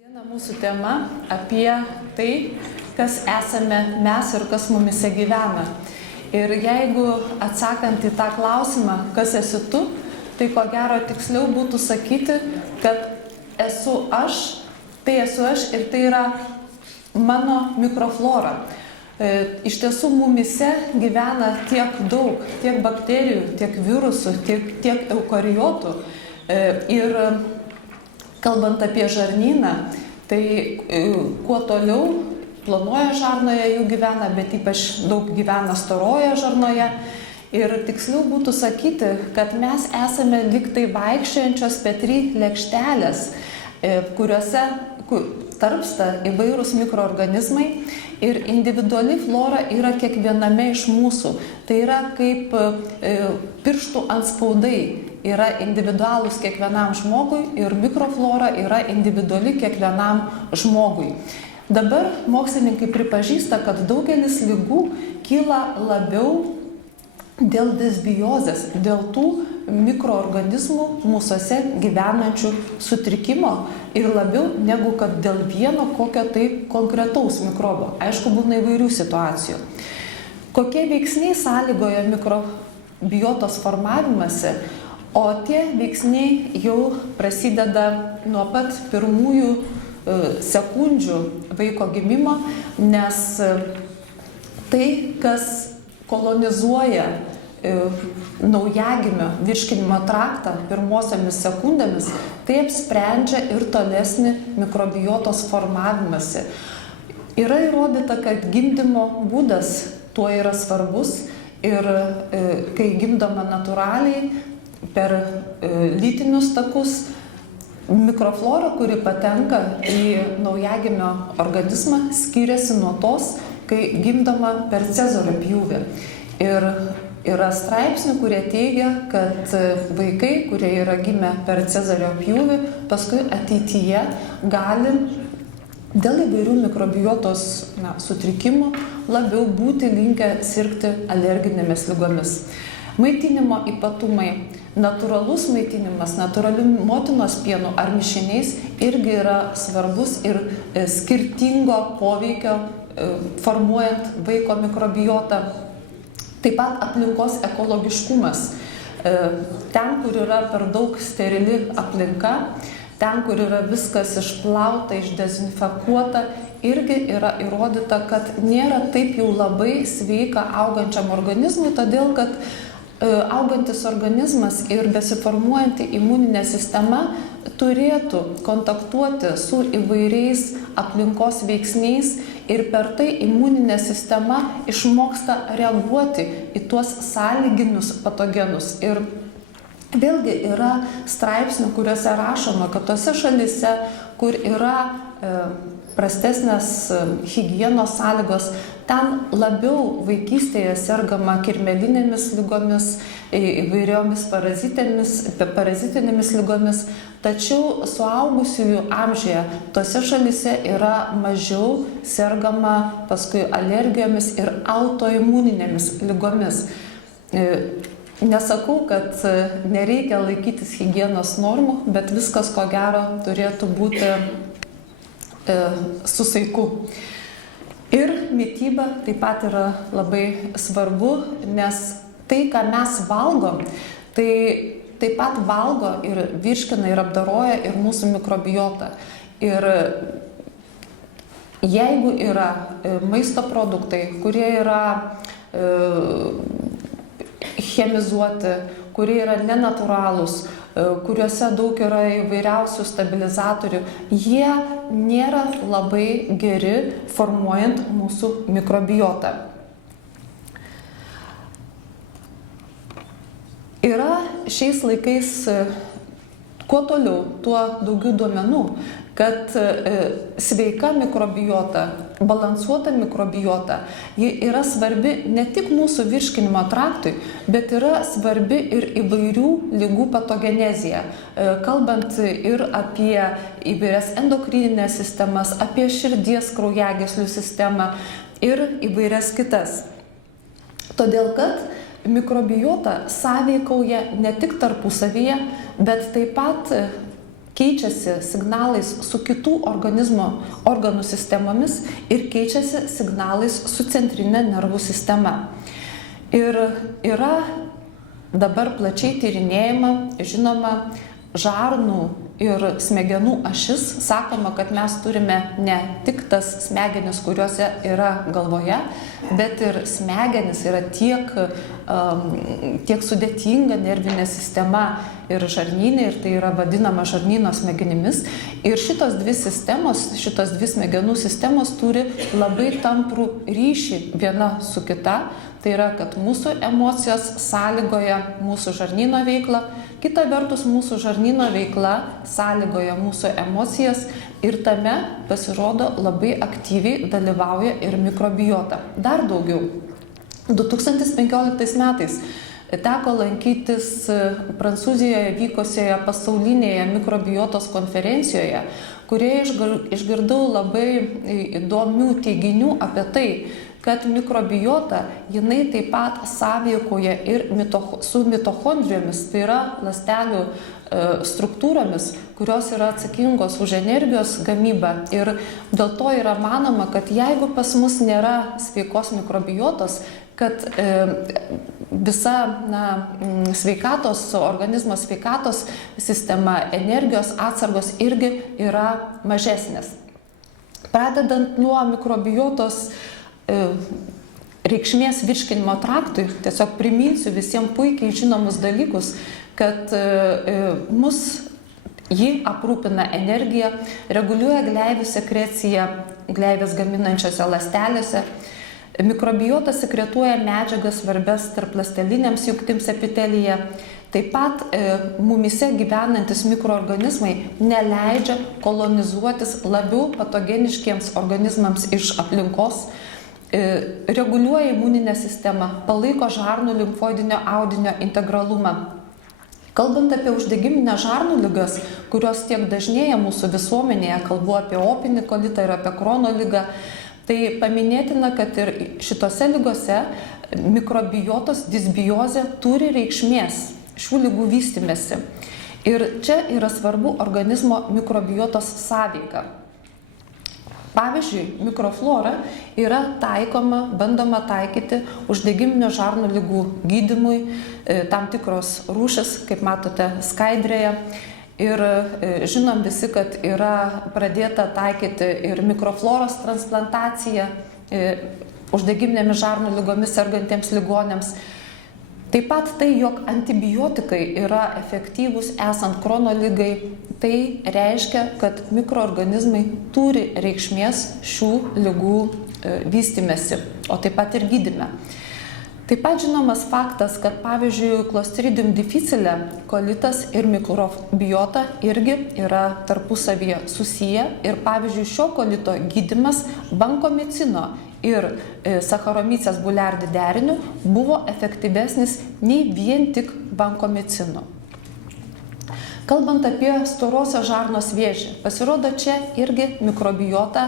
Diena mūsų tema apie tai, kas esame mes ir kas mumise gyvena. Ir jeigu atsakant į tą klausimą, kas esi tu, tai ko gero tiksliau būtų sakyti, kad esu aš, tai esu aš ir tai yra mano mikroflora. Iš tiesų mumise gyvena tiek daug, tiek bakterijų, tiek virusų, tiek eukariotų. Ir kalbant apie žarnyną, tai kuo toliau plonoje žarnoje jų gyvena, bet ypač daug gyvena storoje žarnoje. Ir tiksliau būtų sakyti, kad mes esame lyg tai vaikščiojančios Petri lėkštelės, kuriuose tarpsta įvairūs mikroorganizmai ir individuali flora yra kiekviename iš mūsų. Tai yra kaip pirštų antspaudai. Yra individualūs kiekvienam žmogui ir mikroflora yra individuali kiekvienam žmogui. Dabar mokslininkai pripažįsta, kad daugelis ligų kyla labiau dėl disbiozės, dėl tų mikroorganizmų mūsuose gyvenančių sutrikimo ir labiau negu kad dėl vieno kokio tai konkretaus mikrobo. Aišku, būna įvairių situacijų. Kokie veiksniai sąlygoja mikrobiotos formavimąsi? O tie veiksniai jau prasideda nuo pat pirmųjų sekundžių vaiko gimimo, nes tai, kas kolonizuoja naujagimio virškinimo traktą pirmosiomis sekundėmis, tai apsprendžia ir tolesnį mikrobiotos formavimąsi. Yra įrodyta, kad gimdymo būdas tuo yra svarbus ir kai gimdoma natūraliai, per lytinius takus mikroflora, kuri patenka į naujagimio organizmą, skiriasi nuo tos, kai gimdoma per cezario pjūvį. Ir yra straipsnių, kurie teigia, kad vaikai, kurie yra gimę per cezario pjūvį, paskui ateityje gali dėl įvairių mikrobiotos sutrikimų labiau būti linkę sirgti alerginėmis ligomis. Maitinimo ypatumai. Natūralus maitinimas, natūraliu motinos pienu ar mišiniais irgi yra svarbus ir skirtingo poveikio formuojant vaiko mikrobiotą. Taip pat aplinkos ekologiškumas. Ten, kur yra per daug sterili aplinka, ten, kur yra viskas išplauta, išdezinfekuota, irgi yra įrodyta, kad nėra taip jau labai sveika augančiam organizmui, todėl kad augantis organizmas ir besiformuojanti imuninė sistema turėtų kontaktuoti su įvairiais aplinkos veiksniais ir per tai imuninė sistema išmoksta reaguoti į tuos sąlyginius patogenus. Ir vėlgi yra straipsnių, kuriuose rašoma, kad tose šalyse, kur yra prastesnės higienos sąlygos, ten labiau vaikystėje sergama kirmelinėmis ligomis, įvairiomis parazitinėmis ligomis, tačiau suaugusiųjų amžiuje tose šalyse yra mažiau sergama paskui alergijomis ir autoimuninėmis ligomis. Nesakau, kad nereikia laikytis higienos normų, bet viskas ko gero turėtų būti su saiku. Ir mityba taip pat yra labai svarbu, nes tai, ką mes valgom, tai taip pat valgo ir virškina ir apdoroja ir mūsų mikrobiotą. Ir jeigu yra maisto produktai, kurie yra chemizuoti, kurie yra nenatūralūs, kuriuose daug yra įvairiausių stabilizatorių, jie nėra labai geri formuojant mūsų mikrobiotą. Yra šiais laikais, kuo toliau, tuo daugiau duomenų, kad sveika mikrobiota, balansuota mikrobiota, ji yra svarbi ne tik mūsų virškinimo traktui, bet yra svarbi ir įvairių ligų patogenezija. Kalbant ir apie įvairias endokrininės sistemas, apie širdies kraujagyslių sistemą ir įvairias kitas. Todėl, kad mikrobiota sąveikauja ne tik tarpusavyje, bet taip pat keičiasi signalais su kitų organizmo organų sistemomis ir keičiasi signalais su centrinė nervų sistema. Ir yra dabar plačiai tyrinėjama, žinoma, žarnų ir smegenų ašis. Sakoma, kad mes turime ne tik tas smegenis, kuriuose yra galvoje, bet ir smegenis yra tiek sudėtinga nervinė sistema ir žarnyne, ir tai yra vadinama žarnyno smegenimis. Ir šitos dvi smegenų sistemos turi labai tamprų ryšį viena su kita. Tai yra, kad mūsų emocijos sąlygoja mūsų žarnyno veiklą, kita vertus mūsų žarnyno veikla sąlygoja mūsų emocijas ir tame pasirodo labai aktyviai dalyvauja ir mikrobiota. Dar daugiau. 2015 metais teko lankytis Prancūzijoje vykusioje pasaulinėje mikrobiotos konferencijoje, kurioje išgirdau labai įdomių teiginių apie tai, kad mikrobiota, jinai taip pat sąveikoja ir su mitochondrijomis, tai yra ląstelių struktūromis, kurios yra atsakingos už energijos gamybą. Ir dėl to yra manoma, kad jeigu pas mus nėra sveikos mikrobiotos, kad visa sveikatos, organizmo sveikatos sistema, energijos atsargos irgi yra mažesnės. Pradedant nuo mikrobiotos reikšmės virškinimo traktui, tiesiog priminsiu visiems puikiai žinomus dalykus, kad ji aprūpina energiją, reguliuoja gleivių sekreciją gleivės gaminančiose ląstelėse. Mikrobiota sekretuoja medžiagas svarbias tarpląsteliniams jungtims epitelyje. Taip pat mumyse gyvenantis mikroorganizmai neleidžia kolonizuotis labiau patogeniškiems organizmams iš aplinkos, reguliuoja imuninę sistemą, palaiko žarnų limfoidinio audinio integralumą. Kalbant apie uždegiminę žarnų ligas, kurios tiek dažnėja mūsų visuomenėje, kalbu apie opinį kolitą ir apie Krono ligą, tai paminėtina, kad ir šitose ligose mikrobiotos disbiozė turi reikšmės šių ligų vystymesi. Ir čia yra svarbu organizmo mikrobiotos sąveika. Pavyzdžiui, mikroflora yra bandoma taikyti uždegiminio žarnų ligų gydymui, tam tikros rūšis, kaip matote, skaidrėje. Ir žinom visi, kad yra pradėta taikyti ir mikrofloros transplantacija uždegiminėmis žarnų ligomis sergantiems ligoniams. Taip pat tai, jog antibiotikai yra efektyvūs esant Krono ligai, tai reiškia, kad mikroorganizmai turi reikšmės šių ligų vystymesi, o taip pat ir gydyme. Taip pat žinomas faktas, kad pavyzdžiui Clostridium difficile kolitas ir mikrobiota irgi yra tarpusavyje susiję ir pavyzdžiui šio kolito gydymas bankomicino ir Saccharomyces boulardii deriniu buvo efektyvesnis nei vien tik bankomicino. Kalbant apie storosios žarnos vėžį, pasirodo čia irgi mikrobiota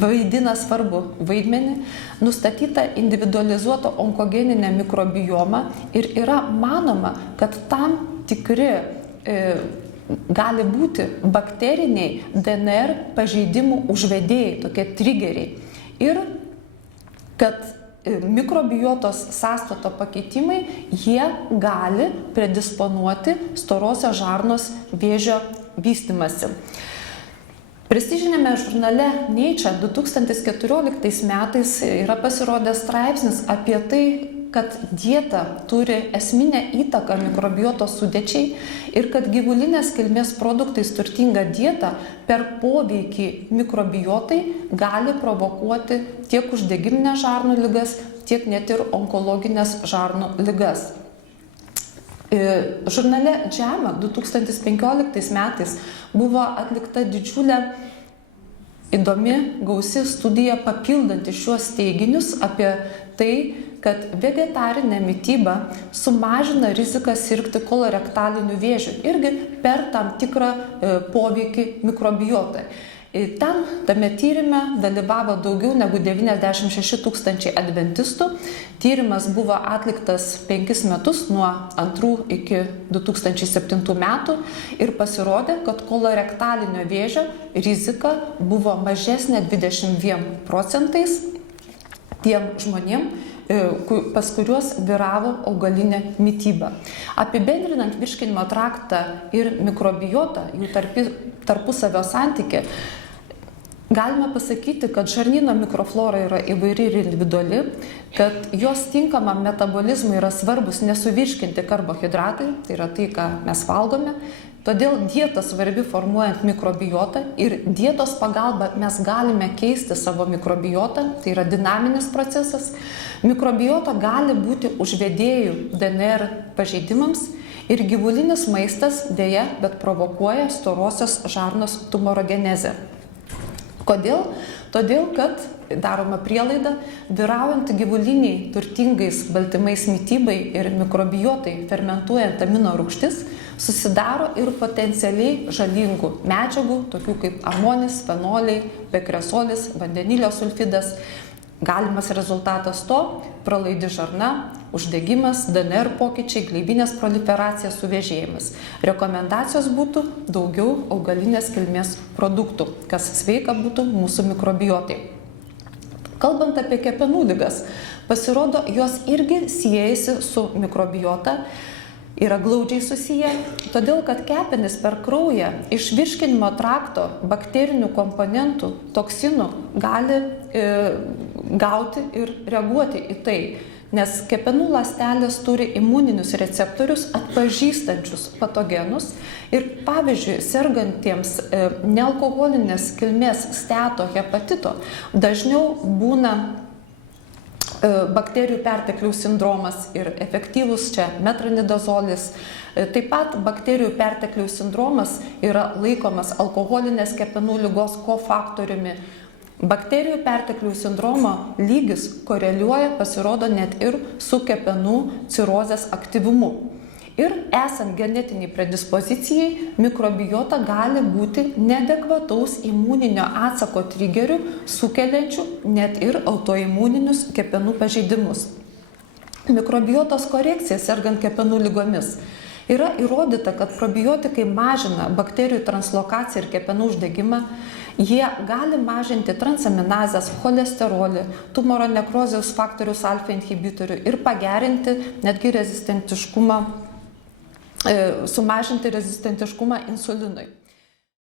vaidina svarbu vaidmenį, nustatyta individualizuota onkogeninė mikrobioma ir yra manoma, kad tam tikri gali būti bakteriniai DNR pažeidimų užvedėjai, tokie trigeriai. Ir kad mikrobiotos sąstato pakeitimai, jie gali predisponuoti storosios žarnos vėžio vystymasi. Prestižinėme žurnale Nature 2014 metais yra pasirodęs straipsnis apie tai, kad dieta turi esminę įtaką mikrobiotos sudėčiai ir kad gyvulinės kilmės produktais turtinga dieta per poveikį mikrobiotai gali provokuoti tiek uždegiminės žarnų ligas, tiek net ir onkologines žarnų ligas. Žurnale JAMA 2015 metais buvo atlikta didžiulė įdomi, gausi studija papildanti šiuos teiginius apie tai, kad vegetarinė mityba sumažina riziką sirgti kolorektaliniu vėžiu irgi per tam tikrą poveikį mikrobiotai. Ten, tame tyrime dalyvavo daugiau negu 96 000 adventistų. Tyrimas buvo atliktas 5 metus, nuo 2 iki 2007 metų ir pasirodė, kad kolorektalinio vėžio rizika buvo mažesnė 22% tiem žmonėm, pas kuriuos vyravo augalinė mityba. Apibendrinant virškinimo traktą ir mikrobiotą, jų tarpusavio santykį, galime pasakyti, kad žarnyno mikroflora yra įvairi ir individuali, kad jos tinkamam metabolizmui yra svarbus nesuvirškinti karbohidratai, tai yra tai, ką mes valgome. Todėl dieta svarbi formuojant mikrobiotą ir dietos pagalba mes galime keisti savo mikrobiotą, tai yra dinaminis procesas. Mikrobiota gali būti užvedėjų DNR pažeidimams ir gyvulinis maistas dėja, bet provokuoja storosios žarnos tumorogenezę. Kodėl? Todėl, kad daroma prielaida, vyraujant gyvuliniai turtingais baltymais mitybai ir mikrobiotai fermentuojant amino rūgštis, susidaro ir potencialiai žalingų medžiagų, tokių kaip amonis, fenoliai, bekresolis, vandenilio sulfidas. Galimas rezultatas to – pralaidi žarna, uždegimas, DNR pokyčiai, gleivinės proliferacija, suvėžėjimas. Rekomendacijos būtų daugiau augalinės kilmės produktų, kas sveika būtų mūsų mikrobiotai. Kalbant apie kepenų ligas, pasirodo, jos irgi siejasi su mikrobiota, yra glaudžiai susiję, todėl kad kepenys per kraują iš virškinimo trakto bakterinių komponentų, toksinų gali gauti ir reaguoti į tai, nes kepenų ląstelės turi imuninius receptorius atpažįstančius patogenus ir pavyzdžiui, sergantiems nealkoholinės kilmės steatohepatito dažniau būna bakterijų pertekliaus sindromas ir efektyvus čia metronidazolis. Taip pat bakterijų pertekliaus sindromas yra laikomas alkoholinės kepenų ligos kofaktoriumi. Bakterijų pertekliaus sindromo lygis koreliuoja, pasirodo, net ir su kepenų cirozės aktyvumu. Ir esant genetiniai predispozicijai, mikrobiota gali būti neadekvataus imuninio atsako trigerių, sukeliančių net ir autoimuninius kepenų pažeidimus. Mikrobiotos korekcija sergant kepenų ligomis. Yra įrodyta, kad probiotikai mažina bakterijų translokaciją ir kepenų uždegimą. Jie gali mažinti transaminazės, cholesterolį, tumoro nekrozijos faktorius alfa inhibitorių ir pagerinti netgi rezistentiškumą, sumažinti rezistentiškumą insulinui.